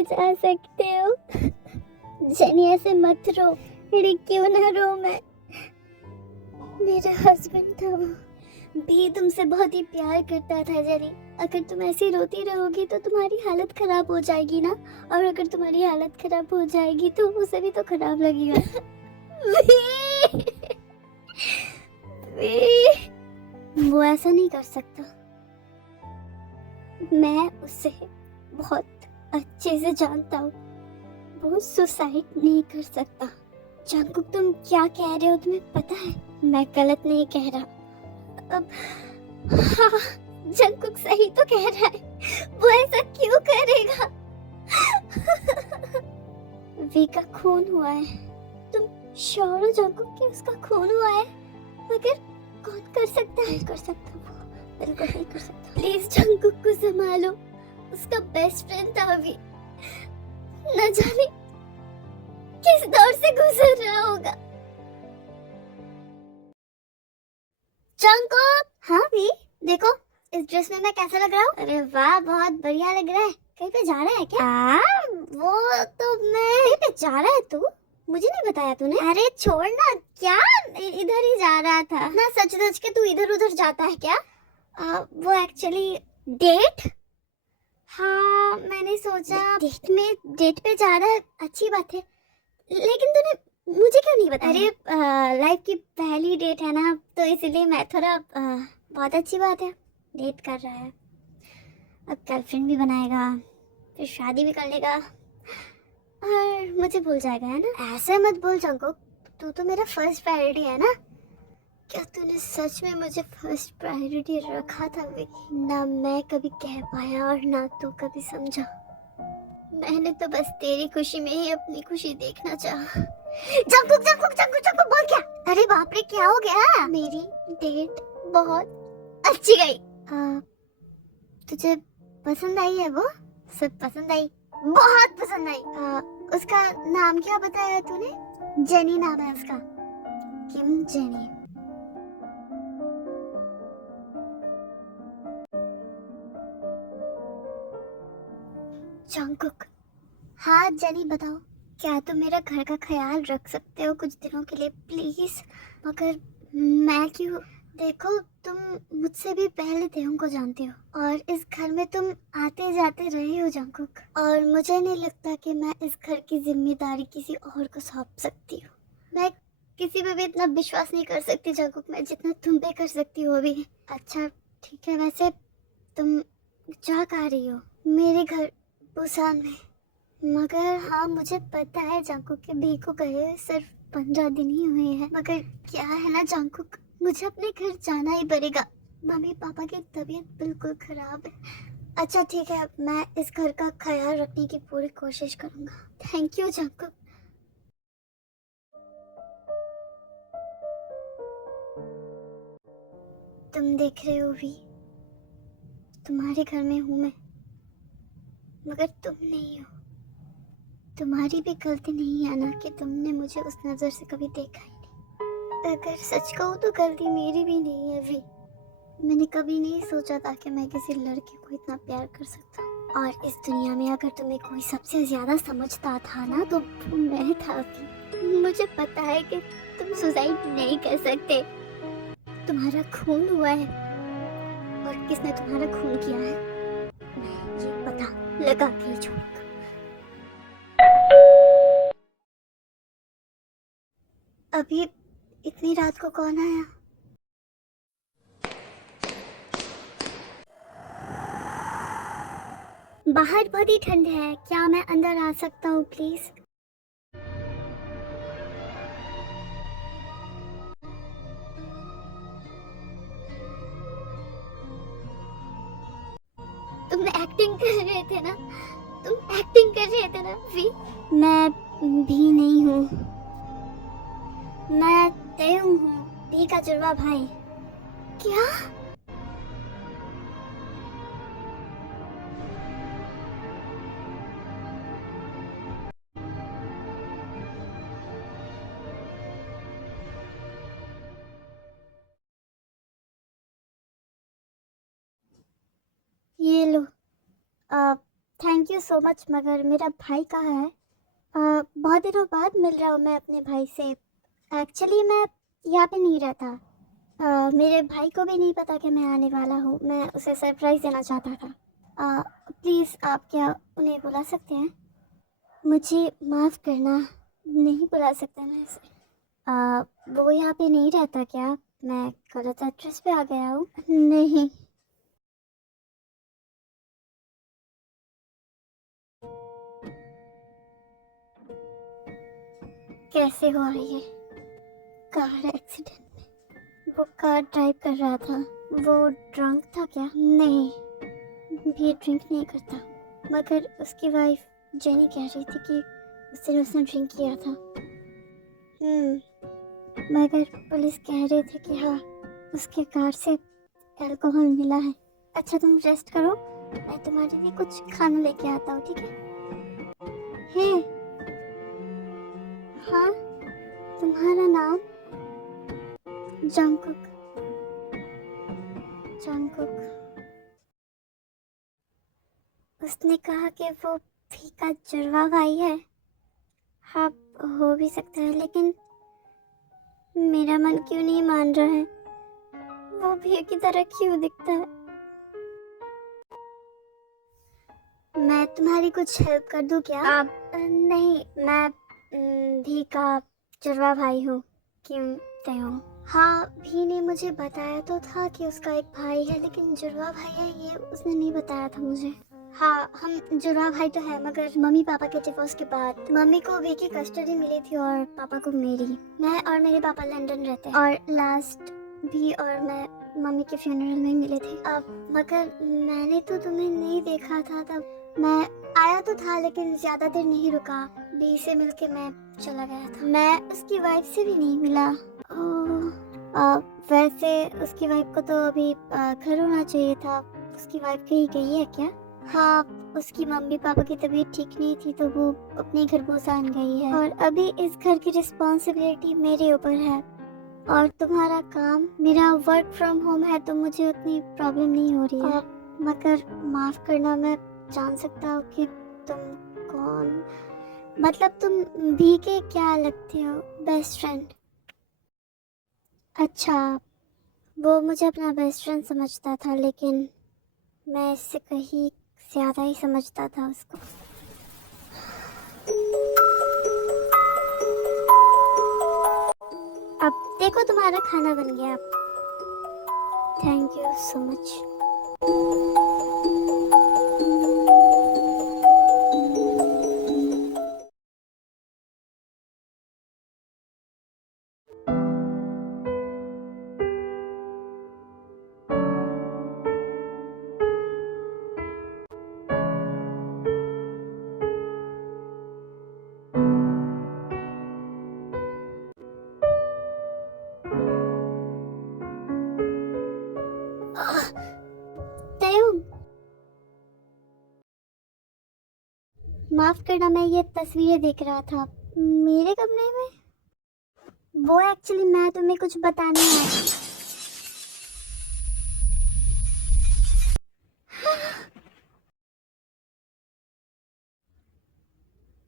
ले जा सकते हो? जेनी ऐसे मत रो। अरे क्यों ना रो मैं? मेरा हस्बैंड था वो, भी तुमसे बहुत ही प्यार करता था जेनी। अगर तुम ऐसी रोती रहोगी तो तुम्हारी हालत खराब हो जाएगी ना, और अगर तुम्हारी हालत खराब हो जाएगी तो उसे भी तो खराब लगेगा। वो ऐसा नहीं कर सकता। मैं उसे बहुत अच्छे से जानता हूँ, वो सुसाइड नहीं कर सकता। जंकुक तुम क्या कह रहे हो, तुम्हें पता है? मैं गलत नहीं कह रहा। अब हाँ, जंकुक सही तो कह रहा है, वो ऐसा क्यों करेगा? वी का खून हुआ है। तुम श्योर हो जंकुक कि उसका खून हुआ है? मगर कौन कर सकता है? कर सकता वो, बिल्कुल नहीं कर सकता। प्लीज जंकुक को संभालो, उसका बेस्ट फ्रेंड था अभी, न जाने किस दौर से गुजर रहा होगा। जंकुक! हाँ भी, देखो इस ड्रेस में मैं कैसा लग रहा हूँ? अरे वाह, बहुत बढ़िया लग रहा है। कहीं पे जा रहा है क्या? वो तो मैं कहीं पे जा रहा है तू? मुझे नहीं बताया तूने। अरे छोड़ ना, क्या इधर ही जा रहा था ना। सच सच के तू इधर उधर जाता है क्या? वो एक्चुअली डेट। हाँ मैंने सोचा डेट पे जा रहा है, अच्छी बात है, लेकिन तूने मुझे क्यों नहीं बताया? अरे लाइफ की पहली डेट है ना, तो इसलिए मैं थोड़ा बहुत अच्छी बात है, डेट कर रहा है, अब गर्लफ्रेंड भी बनाएगा, फिर शादी भी कर लेगा और मुझे भूल जाएगा, है ना? ऐसे मत बोल जंकुक, तू तो मेरा फर्स्ट प्रायोरिटी है ना। क्या तूने सच में मुझे फर्स्ट प्रायोरिटी रखा था विकी? ना मैं कभी कह पाया और ना तू कभी समझा। मैंने तो बस तेरी खुशी में ही अपनी खुशी देखना चाहा। जंकुक जंकुक जंकुक जंकुक बोल क्या? अरे बाप रे, क्या हो गया? मेरी डेट बहुत अच्छी गई। तुझे पसंद आई है वो? सब पसंद आई, बहुत पसंद आई। उसका नाम क्या बताया तूने? जेनी नाम है उसका। किम जेनी। जंकुक, हाँ जेनी बताओ, क्या तुम मेरा घर का ख्याल रख सकते हो कुछ दिनों के लिए प्लीज? मगर मैं क्यों? देखो तुम मुझसे भी पहले देवों को जानती हो और इस घर में तुम आते जाते रहे हो जंकुक, और मुझे नहीं लगता कि मैं इस घर की जिम्मेदारी किसी और को सौंप सकती हूँ। मैं किसी पे भी इतना विश्वास नहीं कर सकती जंकुक, मैं जितना तुम पे कर सकती हो अभी। अच्छा ठीक है, वैसे तुम जा कहाँ रही हो? मेरे घर बुसान में। मगर हाँ मुझे पता है जंकुक के बी को गए सिर्फ 15 दिन ही हुए हैं, मगर क्या है ना जंकुक, मुझे अपने घर जाना ही पड़ेगा। मम्मी पापा की तबीयत बिल्कुल खराब है। अच्छा ठीक है, मैं इस घर का ख्याल रखने की पूरी कोशिश करूंगा। Thank you Jungkook. तुम देख रहे हो भी, तुम्हारे घर में हूँ मैं, मगर तुम नहीं हो। तुम्हारी भी गलती नहीं है ना कि तुमने मुझे उस नजर से कभी देखा ही नहीं। अगर सच कहूँ तो गलती मेरी भी नहीं है भी। मैंने कभी नहीं सोचा था कि मैं किसी लड़के को इतना प्यार कर सकता हूँ, और इस दुनिया में अगर तुम्हें कोई सबसे ज्यादा समझता था ना तो वो मैं था अभी। मुझे पता है कि तुम सुसाइड नहीं कर सकते, तुम्हारा खून हुआ है, और किसने तुम्हारा खून किया है मैं ये पता लगा के ही छोड़ूंगा। अभी इतनी रात को कौन आया? बाहर बहुत ही ठंड है, क्या मैं अंदर आ सकता हूँ प्लीज? तुम एक्टिंग कर रहे थे ना, तुम एक्टिंग कर रहे थे ना भी? मैं भी नहीं हूँ, मैं तेऊ हूँ, भी का जुड़वा भाई। क्या? ये लो, थैंक यू सो मच, मगर मेरा भाई कहाँ है? बहुत दिनों बाद मिल रहा हूँ मैं अपने भाई से। एक्चुअली मैं यहाँ पे नहीं रहता। मेरे भाई को भी नहीं पता कि मैं आने वाला हूँ। मैं उसे सरप्राइज़ देना चाहता था। प्लीज़ आप क्या उन्हें बुला सकते हैं? मुझे माफ़ करना, नहीं बुला सकता मैं उसे। वो यहाँ पे नहीं रहता क्या? मैं गलत एड्रेस पे आ गया हूँ? नहीं। कैसे हुआ ये? कार एक्सीडेंट में। वो कार ड्राइव कर रहा था। वो ड्रंक था क्या? नहीं, भी ड्रिंक नहीं करता। मगर उसकी वाइफ जेनी कह रही थी कि उस दिन उसने ड्रिंक किया था। मगर पुलिस कह रहे थे कि हाँ, उसके कार से अल्कोहल मिला है। अच्छा तुम रेस्ट करो, मैं तुम्हारे लिए कुछ खाना लेके आता हूँ, ठीक है? हे, हाँ, तुम्हारा नाम? जंगकुक। जंगकुक। उसने कहा कि वो भी का जुड़वा भाई है। हाँ, हो भी सकता है, लेकिन मेरा मन क्यों नहीं मान रहा है? वो भी की तरह क्यों दिखता है? मैं तुम्हारी कुछ हेल्प कर दूं क्या? नहीं, मैं भी का जुड़वा भाई हूँ। क्यों ते हो? हाँ, भी ने मुझे बताया तो था कि उसका एक भाई है, लेकिन जुड़वा भाई है ये उसने नहीं बताया था मुझे। हाँ, हम जुड़वा भाई तो है, मगर मम्मी पापा के डिवोर्स के बाद मम्मी को वी की कस्टडी मिली थी और पापा को मेरी। मैं और मेरे पापा लंदन रहते हैं और लास्ट भी और मैं मम्मी के फ्यूनरल में मिले थे। अब मगर मैंने तो तुम्हें नहीं देखा था तब। मैं आया तो था, लेकिन ज्यादा देर नहीं रुका। बी से मिलके मैं चला गया था। मैं उसकी वाइफ से भी नहीं मिला। वैसे उसकी वाइफ को तो अभी घर होना चाहिए था। उसकी वाइफ कहीं गई है क्या? हाँ, उसकी मम्मी पापा की तबीयत ठीक नहीं थी तो वो अपने घर बुसान गई है और अभी इस घर की रिस्पॉन्सिबिलिटी मेरे ऊपर है। और तुम्हारा काम? मेरा वर्क फ्रॉम होम है तो मुझे उतनी प्रॉब्लम नहीं हो रही है। मगर माफ करना, मैं जान सकता हूँ कि तुम कौन? मतलब तुम भी के क्या लगते हो? Best friend? अच्छा, वो मुझे अपना बेस्ट फ्रेंड समझता था, लेकिन मैं इससे कहीं ज्यादा ही समझता था उसको। अब देखो तुम्हारा खाना बन गया। Thank you so much. तयम, माफ करना, मैं ये तस्वीरें देख रहा था मेरे कमरे में। वो एक्चुअली मैं तुम्हें कुछ बताने आई।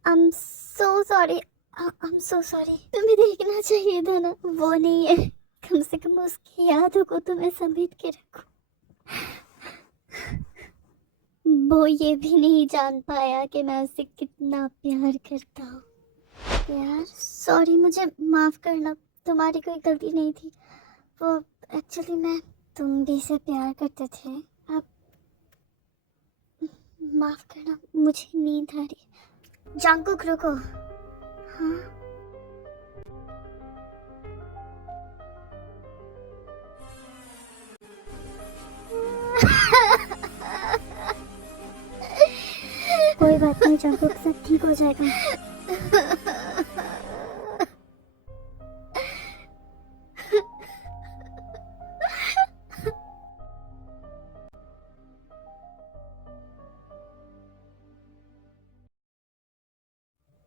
I'm so sorry. I'm so sorry. तुम्हें देखना चाहिए था ना, वो नहीं है। कम से कम उसकी यादों को तुम्हें समेट के रखो। वो ये भी नहीं जान पाया कि मैं उसे कितना प्यार करता हूँ। यार सॉरी, मुझे माफ करना, तुम्हारी कोई गलती नहीं थी। वो एक्चुअली मैं तुम भी से प्यार करते थे। अब माफ करना, मुझे नींद आ रही है। जंगकुक रुको। हाँ, कोई बात नहीं जंगकुक, सब ठीक हो जाएगा।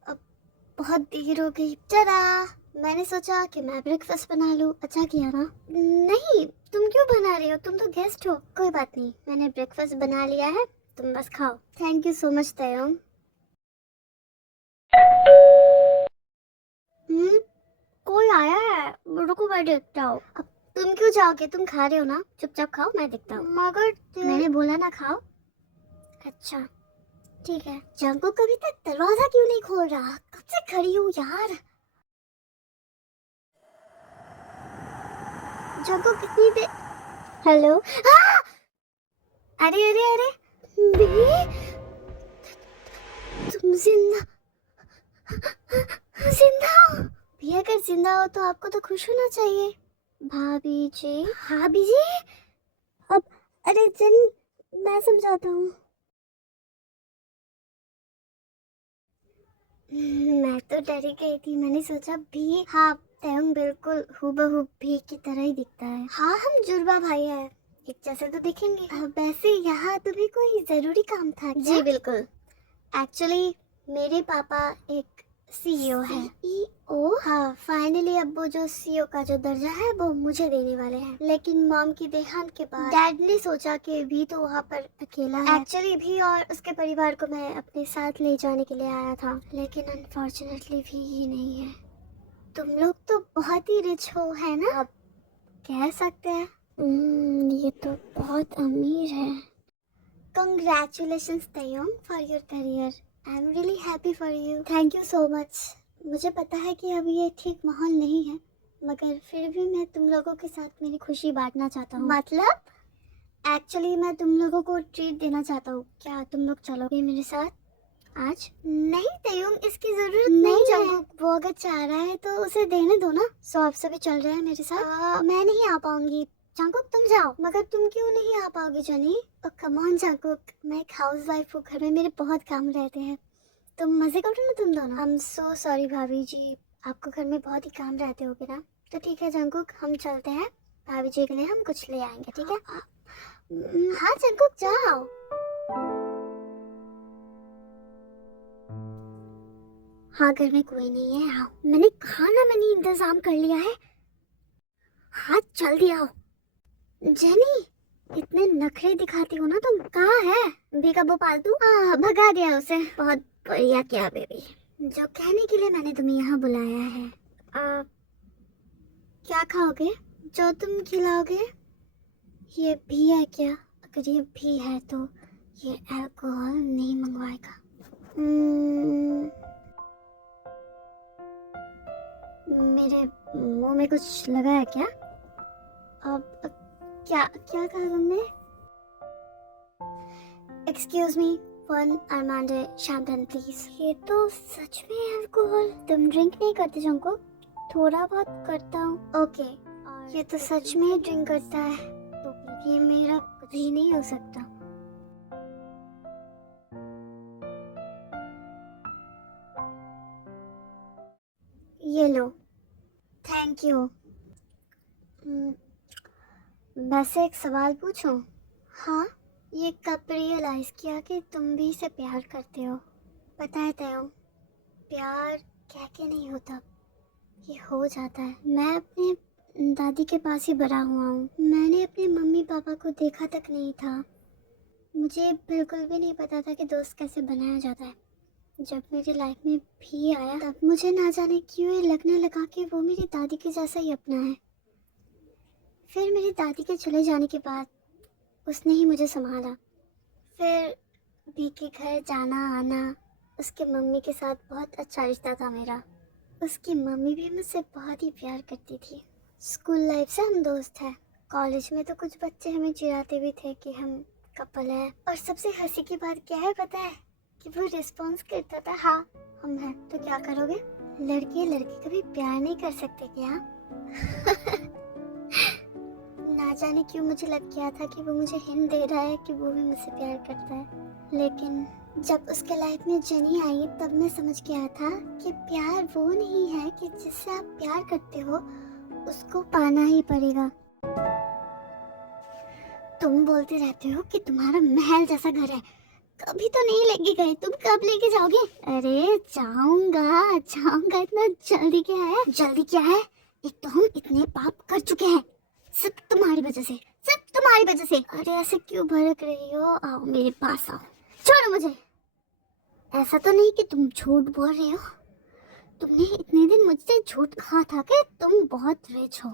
अब बहुत देर हो गई। चला, मैंने सोचा कि मैं ब्रेकफास्ट बना लूं। अच्छा किया ना? नहीं, तुम क्यों बना रही हो? तुम तो गेस्ट हो। कोई बात नहीं, मैंने ब्रेकफास्ट बना लिया है तुम बस खाओ। थैंक यू सो मच तयंग। कोई आया है, रुको मैं देखता हूँ। अब तुम क्यों जाओगे, तुम खा रहे हो ना, चुपचाप खाओ, मैं देखता हूँ। मगर मैंने बोला ना खाओ। अच्छा ठीक है। जंगकुक कभी तक दरवाजा क्यों नहीं खोल रहा, कब से खड़ी हूँ यार। जंगकुक कितनी देर। हेलो। अरे अरे अरे बे, तुम जिंदा जिंदा हो। भी अगर जिंदा हो तो आपको तो खुश होना चाहिए। भाभी जी, भाभी जी। अब अरे जनी, मैं समझाता हूँ। मैं तो डरी गई थी, मैंने सोचा भी। हाँ तयंग बिल्कुल हूबहू भी की तरह ही दिखता है। हाँ हम जुड़वा भाई हैं, एक जैसे तो दिखेंगे। वैसे यहाँ तुम्हें कोई जरूरी काम था क्या? जी बिल्कुल। एक्चुअली मेरे पापा एक सीईओ है। सीईओ? हाँ फाइनली अब वो जो सीईओ का जो दर्जा है वो मुझे देने वाले हैं। लेकिन मॉम की देहांत के बाद डैड ने सोचा कि भी तो वहाँ पर अकेला है। एक्चुअली भी और उसके परिवार को मैं अपने साथ ले जाने के लिए आया था, लेकिन अनफॉर्चुनेटली भी ही नहीं है। तुम लोग तो बहुत ही रिच हो, है ना? आप कह सकते हैं। ये तो बहुत अमीर है। Congratulations Taeyong for your career. I'm really happy for you. Thank you so much. मुझे पता है कि अभी ये ठीक माहौल नहीं है, मगर फिर भी मैं तुम लोगों के साथ मेरी खुशी बांटना चाहता हूँ। मतलब? एक्चुअली मैं तुम लोगों को ट्रीट देना चाहता हूँ। क्या तुम लोग चलोगे मेरे साथ आज? नहीं तयंग, इसकी जरूरत नहीं है। वो अगर चाह रहा है तो उसे देने दो ना। सो आप सभी चल रहे हैं मेरे साथ? मैं नहीं आ पाऊंगी। जंगकुक तुम जाओ। मगर तुम क्यों नहीं आ पाओगे जनी? कम ऑन जंगकुक, मैं एक हाउस वाइफ हूँ, घर में मेरे बहुत काम रहते हैं। तुम मजे करो ना तुम दोनों। आई एम सो सॉरी भाभी जी, आपको घर में बहुत ही काम रहते होगे ना। तो ठीक है जंगकुक, हम चलते हैं, भाभी जी के लिए हम कुछ ले आएंगे, ठीक है? हाँ जंगकुक जाओ। हाँ घर में कोई नहीं है, आओ। मैंने कहा ना, मैंने इंतजाम कर लिया है। हाँ जल्दी आओ। जेनी, इतने नखरे दिखाती हो ना तुम। कहाँ है भी का वो पालतू? भगा दिया उसे। बहुत बढ़िया किया बेबी। जो कहने के लिए मैंने तुम्हें यहाँ बुलाया है। क्या खाओगे? जो तुम खिलाओगे। ये भी है क्या? अगर ये भी है तो ये अल्कोहल नहीं मंगवाएगा। मेरे मुंह में कुछ लगा है क्या? अब क्या क्या कहा तुमने? Excuse me, one Armand champagne please. ये तो सच में अल्कोहल। तुम ड्रिंक नहीं करते जंको? थोड़ा बहुत करता हूँ। ओके, ये तो सच में ड्रिंक करता है, तो ये मेरा कुछ भी नहीं हो सकता। ये लो। Thank you. वैसे एक सवाल पूछूं? हाँ। ये कब रियलाइज किया कि तुम भी इसे प्यार करते हो? पता है तयंग, प्यार कह के नहीं होता, ये हो जाता है। मैं अपने दादी के पास ही बड़ा हुआ हूँ। मैंने अपने मम्मी पापा को देखा तक नहीं था। मुझे बिल्कुल भी नहीं पता था कि दोस्त कैसे बनाया जाता है। जब मेरी लाइफ में भी आया तब मुझे ना जाने क्यों ये लगने लगा कि वो मेरी दादी के जैसा ही अपना है। फिर मेरी दादी के चले जाने के बाद उसने ही मुझे संभाला। फिर भी के घर जाना आना, उसके मम्मी के साथ बहुत अच्छा रिश्ता था मेरा। उसकी मम्मी भी मुझसे बहुत ही प्यार करती थी। स्कूल लाइफ से हम दोस्त हैं। कॉलेज में तो कुछ बच्चे हमें चिढ़ाते भी थे कि हम कपल हैं। और सबसे हंसी की बात क्या है पता है? कि वो रिस्पॉन्स करता था, हाँ हम हैं। तो क्या करोगे? लड़के लड़की कभी प्यार नहीं कर सकते क्या? ना जाने क्यों मुझे लग गया था कि वो मुझे हिंट दे रहा है कि वो भी मुझसे प्यार करता है। लेकिन जब उसके लाइफ में जेनी आई तब मैं समझ गया था कि प्यार वो नहीं है कि जिससे आप प्यार करते हो उसको पाना ही पड़ेगा। तुम बोलते रहते हो कि तुम्हारा महल जैसा घर है, कभी तो नहीं लेके गए, तुम कब लेके जाओगे? अरे जाऊंगा जाऊंगा, इतना जल्दी क्या है? जल्दी क्या है? एक तो हम इतने पाप कर चुके हैं, सब तुम्हारी वजह से, सब तुम्हारी वजह से। अरे ऐसे क्यों भड़क रही हो? आओ मेरे पास आओ, छोड़ो मुझे। ऐसा तो नहीं कि तुम झूठ बोल रहे हो? तुमने इतने दिन मुझसे झूठ कहा था कि तुम बहुत रिच हो।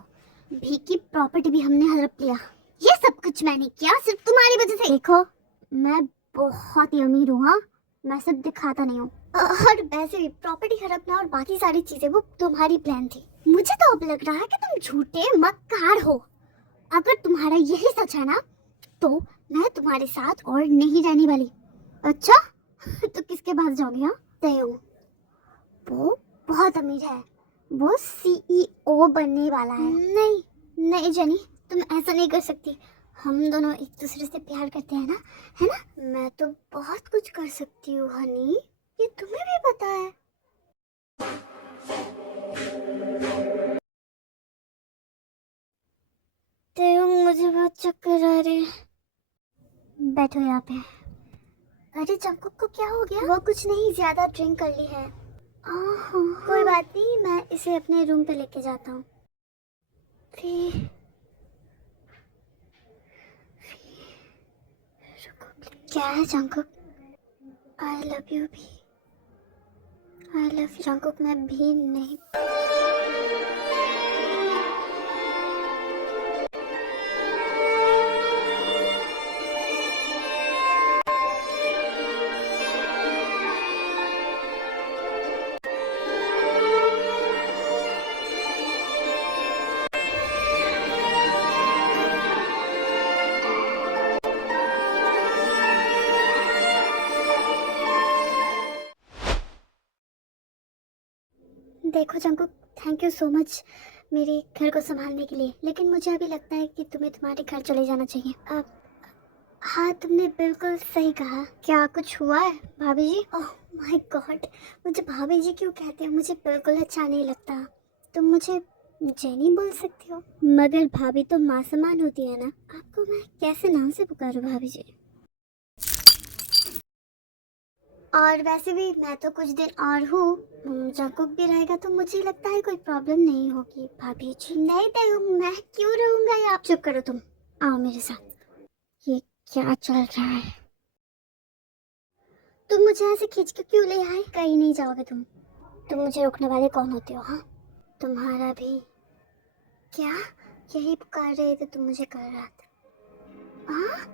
भी की प्रॉपर्टी भी हमने हड़प लिया। ये सब कुछ मैंने किया सिर्फ तुम्हारी वजह से। देखो मैं बहुत ही अमीर हूँ। हाँ, मैं सब दिखाता नहीं हूँ। और वैसे भी प्रॉपर्टी हड़पना और बाकी सारी चीजें वो तुम्हारी प्लान थी। मुझे तो अब लग रहा है कि तुम झूठे मक्कार हो। अगर तुम्हारा यही सच है ना तो मैं तुम्हारे साथ और नहीं रहने वाली। अच्छा तो किसके पास जाओगे? हाँ, तय वो बहुत अमीर है, वो सीईओ बनने वाला है। नहीं नहीं जेनी, तुम ऐसा नहीं कर सकती। हम दोनों एक दूसरे से प्यार करते हैं ना, है ना? मैं तो बहुत कुछ कर सकती हूँ हनी, ये तुम्हें भी पता है। तो मुझे बहुत चक्कर आ रहे हैं। बैठो यहाँ पे। अरे जंकुक को क्या हो गया? वो कुछ नहीं, ज्यादा ड्रिंक कर ली है। कोई बात नहीं, मैं इसे अपने रूम पे लेके जाता हूँ। क्या है जंकुक? आई लव यू भी। आई लव यू जंकुक, मैं भी नहीं। देखो Jungkook, thank you so much मेरे घर को संभालने के लिए, लेकिन मुझे अभी लगता है कि तुम्हें तुम्हारे घर चले जाना चाहिए अब। हाँ तुमने बिल्कुल सही कहा। क्या कुछ हुआ है भाभी जी? ओह माय गॉड, मुझे भाभी जी क्यों कहते हो? मुझे बिल्कुल अच्छा नहीं लगता। तुम मुझे जेनी बोल सकती हो, मगर भाभी तो माँ समान होती है ना। आपको मैं कैसे नाम से पुकारूं भाभी जी? और वैसे भी मैं तो कुछ दिन और हूँ, जंकुक भी रहेगा तो मुझे लगता है कोई प्रॉब्लम नहीं होगी। भाभी जी नहीं तो मैं क्यों रहूंगा? या आप चुप करो, तुम आओ मेरे साथ। ये क्या चल रहा है? तुम मुझे ऐसे खींच के क्यों ले आए? कहीं नहीं जाओगे तुम मुझे रोकने वाले कौन होते हो? हाँ, तुम्हारा भी क्या यही पुकार रहे थे तुम मुझे कल रात? हाँ,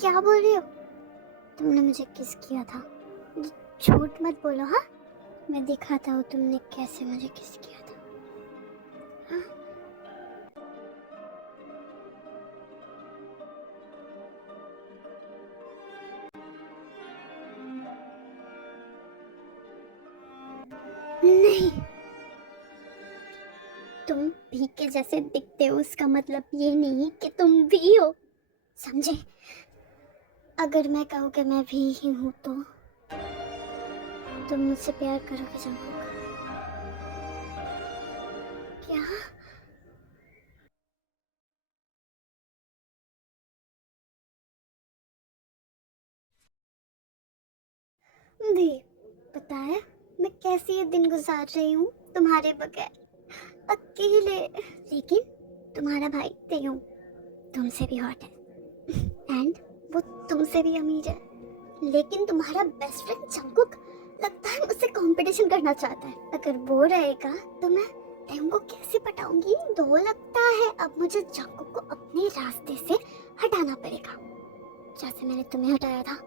क्या बोल रहे हो? तुमने मुझे किस किया था? झूठ मत बोलो। हाँ, मैं दिखाता हूँ तुमने कैसे मुझे किस किया था। हाँ? नहीं, तुम भी के जैसे दिखते हो उसका मतलब ये नहीं कि तुम भी हो, समझे? अगर मैं कहूँ कि मैं भी ही हूँ तो तुम मुझसे प्यार करोगे जंकुक? क्या? भी पता है मैं कैसे ये दिन गुजार रही हूँ तुम्हारे बगैर, अकेले। लेकिन तुम्हारा भाई तेयू तुमसे भी हॉट है एंड वो तुमसे भी अमीर है, लेकिन तुम्हारा बेस्ट फ्रेंड जंकुक लगता है मुझसे कंपटीशन करना चाहता है। अगर वो रहेगा तो मैं तेयू को कैसे पटाऊंगी? तो लगता है अब मुझे जंकुक को अपने रास्ते से हटाना पड़ेगा, जैसे मैंने तुम्हें हटाया था।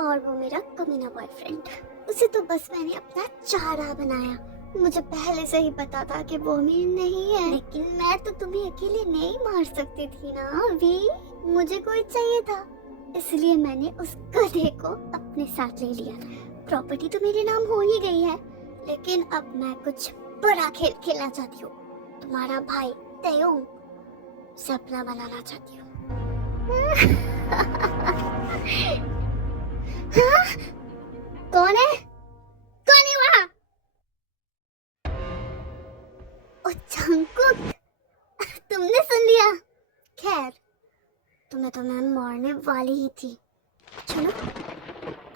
और वो मेरा कमीना बॉयफ्रेंड, उसे तो बस मैंने अपना चारा बनाया। मुझे पहले से ही पता था कि वो अमीर नहीं है, लेकिन मैं तो तुम्हें अकेले नहीं मार सकती थी ना अभी। मुझे कोई चाहिए था, इसलिए मैंने उस गधे को अपने साथ ले लिया। प्रॉपर्टी तो मेरे नाम हो ही गई है, लेकिन अब मैं कुछ बड़ा खेल खेलना चाहती हूँ। तुम्हारा भाई तेयू सपना बनाना चाहती हूँ। हाँ? कौन है? कौन है वहाँ? ओ जंकुक, तुमने सुन लिया? खैर, तुम्हें तो मैं मारने वाली ही थी। चलो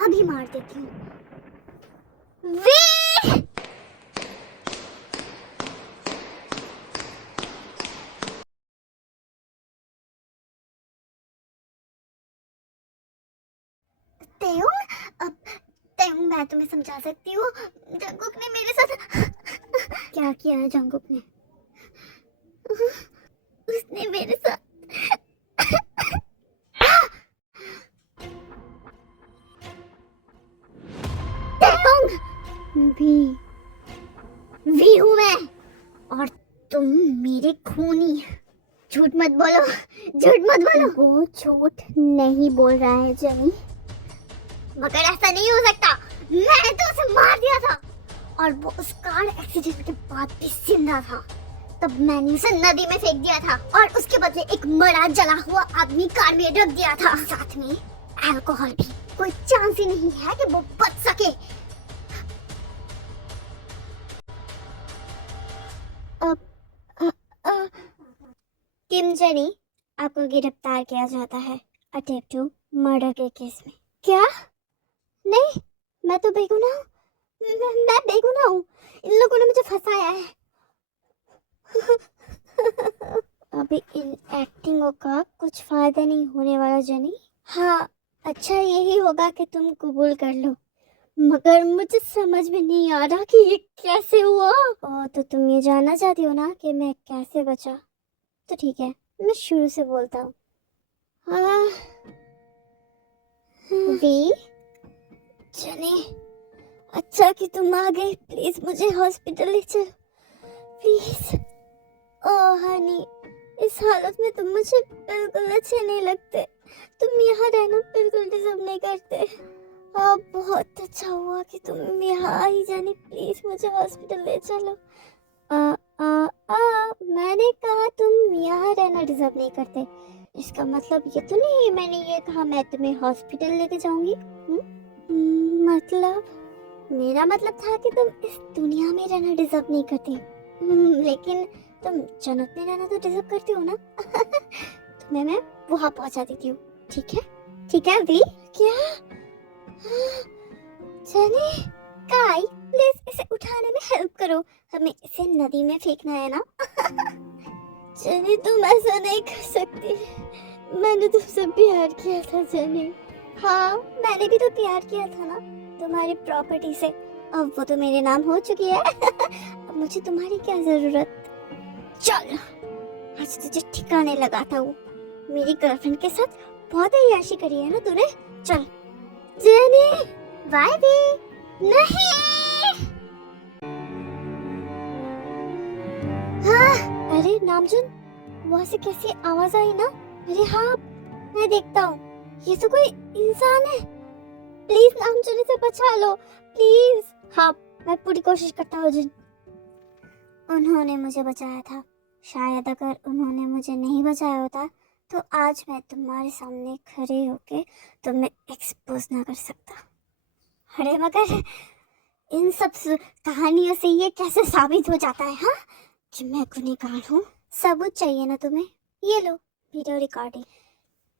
अभी मार देती हूँ। वे तेयुंग, अब तेयुंग मैं तुम्हें समझा सकती हूँ। जंगकुक ने मेरे साथ क्या किया है? जंगकुक ने उसने मेरे साथ तेयुंग, वी हूँ मैं, और तुम मेरे खूनी। झूठ मत बोलो, झूठ मत बोलो। वो झूठ नहीं बोल रहा है जनी, मगर ऐसा नहीं हो सकता। मैंने तो उसे मार दिया था, और वो उस कार एक्सीडेंट के बाद भी जिंदा था। तब मैंने उसे नदी में फेंक दिया था, और उसके बदले एक मरा जला हुआ आदमी कार में रख दिया था, साथ में अल्कोहल भी। कोई चांस ही नहीं है कि वो बच सके। किम जेनी, आपको गिरफ्तार किया जाता है अटैक टू मर्डर के केस में। क्या? नहीं, मैं तो बेगुनाह हूँ। मैं बेगुनाह हूँ। इन लोगों ने मुझे फंसाया है। अभी इन एक्टिंगों का कुछ फायदा नहीं होने वाला जेनी। हाँ, अच्छा यही होगा कि तुम कबूल कर लो, मगर मुझे समझ में नहीं आ रहा कि ये कैसे हुआ। तो तुम ये जानना चाहती हो ना कि मैं कैसे बचा? तो ठीक है, मैं शुरू से बोलता हूँ। हाँ, वी, जनी, अच्छा कि तुम आ गई। प्लीज मुझे हॉस्पिटल ले चलो, प्लीज। ओह हनी, इस हालत में तुम मुझे बिल्कुल अच्छे नहीं लगते। तुम यहाँ रहना बिल्कुल डिजर्व नहीं करते। बहुत अच्छा हुआ कि तुम यहाँ आई जानी। प्लीज मुझे हॉस्पिटल ले चलो। मैंने कहा तुम यहाँ रहना डिजर्व नहीं करते, इसका मतलब ये तो नहीं मैंने ये कहा मैं तुम्हें हॉस्पिटल लेके जाऊंगी। मतलब मेरा मतलब था कि तुम इस दुनिया में रहना डिजर्व नहीं करती, लेकिन तुम जन्नत में रहना तो डिजर्व करती हो ना। तुम्हें मैं वहाँ पहुँचा देती हूँ, ठीक है? ठीक है वी? क्या? जनी, काई, प्लीज इसे उठाने में हेल्प करो, हमें इसे नदी में फेंकना है ना। जनी तुम ऐसा नहीं कर सकती, मैंने तुमसे प्यार किया था जनी। हाँ, मैंने भी तो प्यार किया था ना तुम्हारी प्रॉपर्टी से। अब वो तो मेरे नाम हो चुकी है। अब मुझे तुम्हारी क्या जरूरत। चल, आज तुझे ठिकाने लगाता हूँ। मेरी गर्लफ्रेंड के साथ बहुत अय्याशी करी है ना तूने। चल जेनी, बाय भी नहीं। हाँ, अरे नामजुन, वहाँ से कैसी आवाज आई ना? अरे हाँ, मैं देखता हूँ, ये तो कोई इंसान है। प्लीज नामजुन इसे बचा लो, प्लीज। हाँ, मैं पूरी कोशिश करता हूँ जिन। उन्होंने मुझे बचाया था। शायद अगर उन्होंने मुझे नहीं बचाया होता तो आज मैं तुम्हारे सामने खड़े होके तुम्हें एक्सपोज ना कर सकता। अरे मगर इन सब कहानियों से ये कैसे साबित हो जाता है हाँ कि मैं गुनहगार हूँ? सबूत चाहिए ना तुम्हें? ये लो वीडियो रिकॉर्डिंग।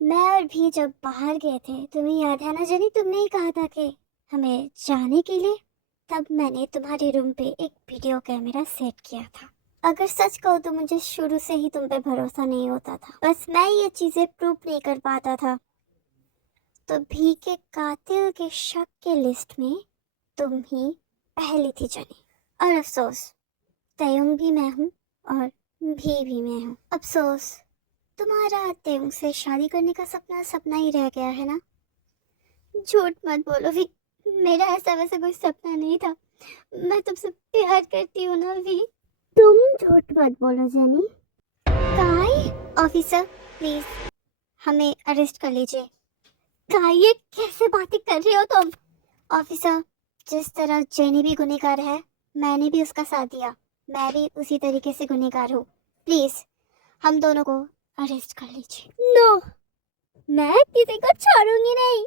मैं और भी जब बाहर गए थे, तुम्हें याद है ना जनी, तुमने ही कहा था कि हमें जाने के लिए। तब मैंने तुम्हारे रूम पे एक वीडियो कैमरा सेट किया था। अगर सच कहूँ तो मुझे शुरू से ही तुम पे भरोसा नहीं होता था, बस मैं ये चीजें प्रूव नहीं कर पाता था। तो भी के कातिल के शक के लिस्ट में तुम ही पहली थी जनी। और अफसोस, तयुंग भी मैं हूँ और भी मैं हूँ। अफसोस, तुम्हारा तयुंग से शादी करने का सपना सपना ही रह गया है ना। झूठ मत बोलो भी, मेरा ऐसा वैसा कोई सपना नहीं था। मैं तुमसे प्यार करती हूँ ना भी। तुम झूठ मत बोलो जेनी। काय? ऑफिसर प्लीज हमें अरेस्ट कर लीजिए। काय, ये कैसे बातें कर रहे हो तुम? ऑफिसर, जिस तरह जेनी भी गुनहगार है, मैंने भी उसका साथ दिया। मैं भी उसी तरीके से गुनहगार हूँ। प्लीज हम दोनों को अरेस्ट कर लीजिए। नो, मैं किसी को छोड़ूंगी नहीं।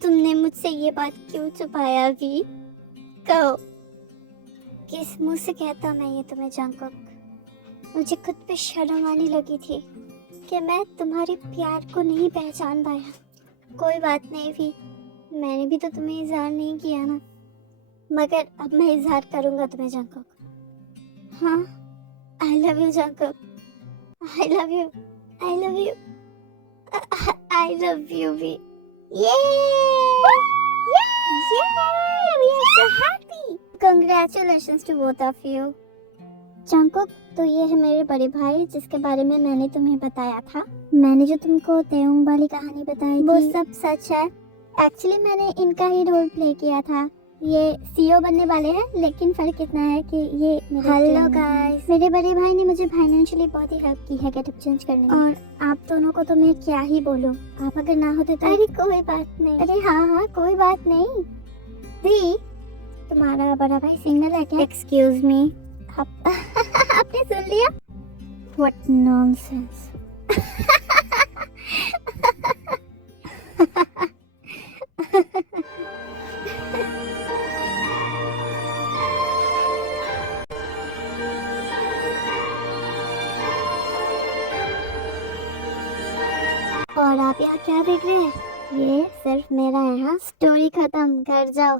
तुमने मुझसे ये बात क्यों छुपाया अभी? कहो, किस मुंह से कहता मैं ये तुम्हें जंगकुक? मुझे खुद पे शर्म आने लगी थी कि मैं तुम्हारे प्यार को नहीं पहचान पाया। कोई बात नहीं भी, मैंने भी तो तुम्हें इजहार नहीं किया ना, मगर अब मैं इजहार करूंगा तुम्हें जंगकुक। हाँ, I love you Jungkook, I love you, I love you, I love you भी। ये we are so happy. Congratulations to both of you. Jungkook, तो ये है मेरे बड़े भाई जिसके बारे में मैंने तुम्हें बताया था। मैंने जो तुमको तेउंग वाली कहानी बताई वो सब सच है। एक्चुअली मैंने इनका ही रोल प्ले किया था। ये सीईओ बनने वाले हैं, लेकिन फर्क इतना है कि ये हेलो गाइस, मेरे बड़े भाई ने मुझे फाइनेंशियली बहुत ही हेल्प की है गेटअप चेंज करने में। और आप दोनों को तो मैं क्या ही बोलूं, आप अगर ना होते तो। अरे कोई बात नहीं, अरे हाँ कोई बात नहीं। दी, तुम्हारा बड़ा भाई सिंगल है क्या? एक्सक्यूज मी, आपने सुन लिया? What nonsense. और आप यहाँ क्या देख रहे हैं? ये सिर्फ मेरा है। हाँ, स्टोरी खत्म, घर जाओ।